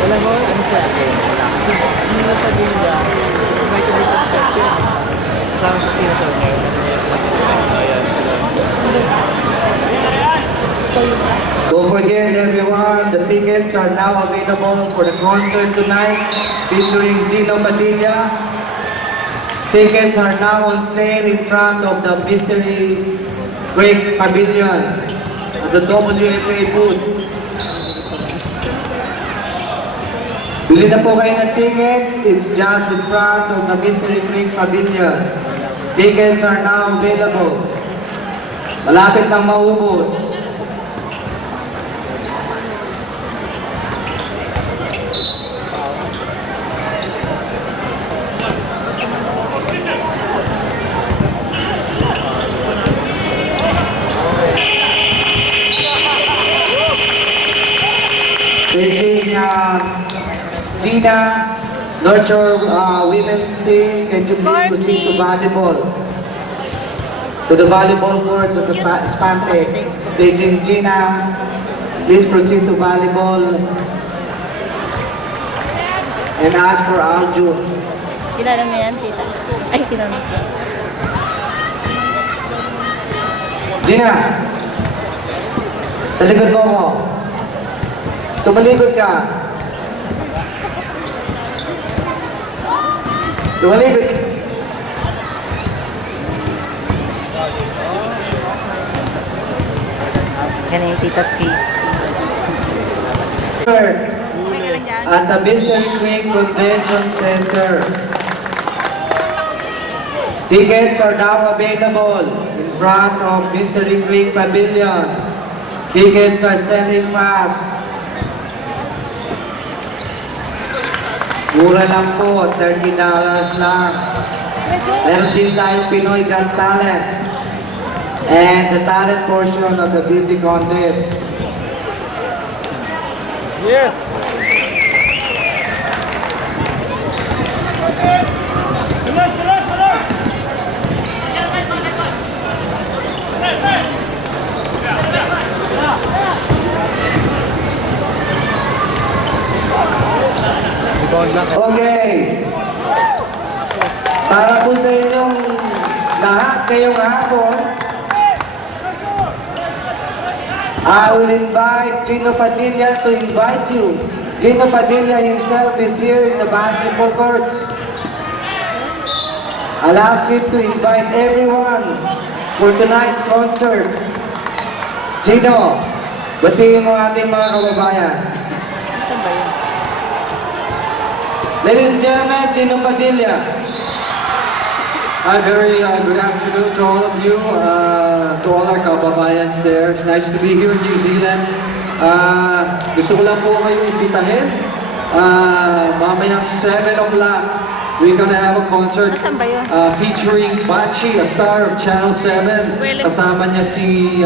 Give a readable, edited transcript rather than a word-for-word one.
Wala mo, ano siya? Hindi mo sabihin niya, may communication. Kasama sa theater niya. Don't forget everyone, the tickets are now available for the concert tonight featuring Gino Padilla. Tickets are now on sale in front of the Mystery Creek Pavilion at the WFA booth. Bili na po kayo ng ticket, it's just in front of the Mystery Creek Pavilion. Tickets are now available. Malapit nang maubos. Beijing, Gina, Nurture Women's Team, can you please proceed to volleyball? To the volleyball courts of the Spante. Beijing, Gina, please proceed to volleyball. And ask for Alju. Kilala mo yan, tita? Ay, kilala mo. Gina, sa likod mo ko. Tumalikod ka. Tumalikod ka. Yan yung tita Christy. At the Mystery Creek Convention Center. Tickets are now available in front of Mystery Creek Pavilion. Tickets are selling fast. Mura lang po, $30 lang. Meron din tayong Pinoy Got Talent and the talent portion of the beauty contest. Yes! Okay. Para po sa inyong lahat ngayong hapon, I will invite Gino Padilla to invite you. Gino Padilla himself is here in the basketball courts. Allows him to invite everyone for tonight's concert. Gino, batiin mo ating mga kababayan. Saan ba yun? Ladies and gentlemen, Gino Padilla. Hi, very good afternoon to all of you, to all our kababayans there. It's nice to be here in New Zealand. Gusto ko lang po kayong imbitahin. Mamayang 7 o'clock, we're gonna have a concert Saan ba yun? featuring Bachi, a star of Channel 7. Kasama niya si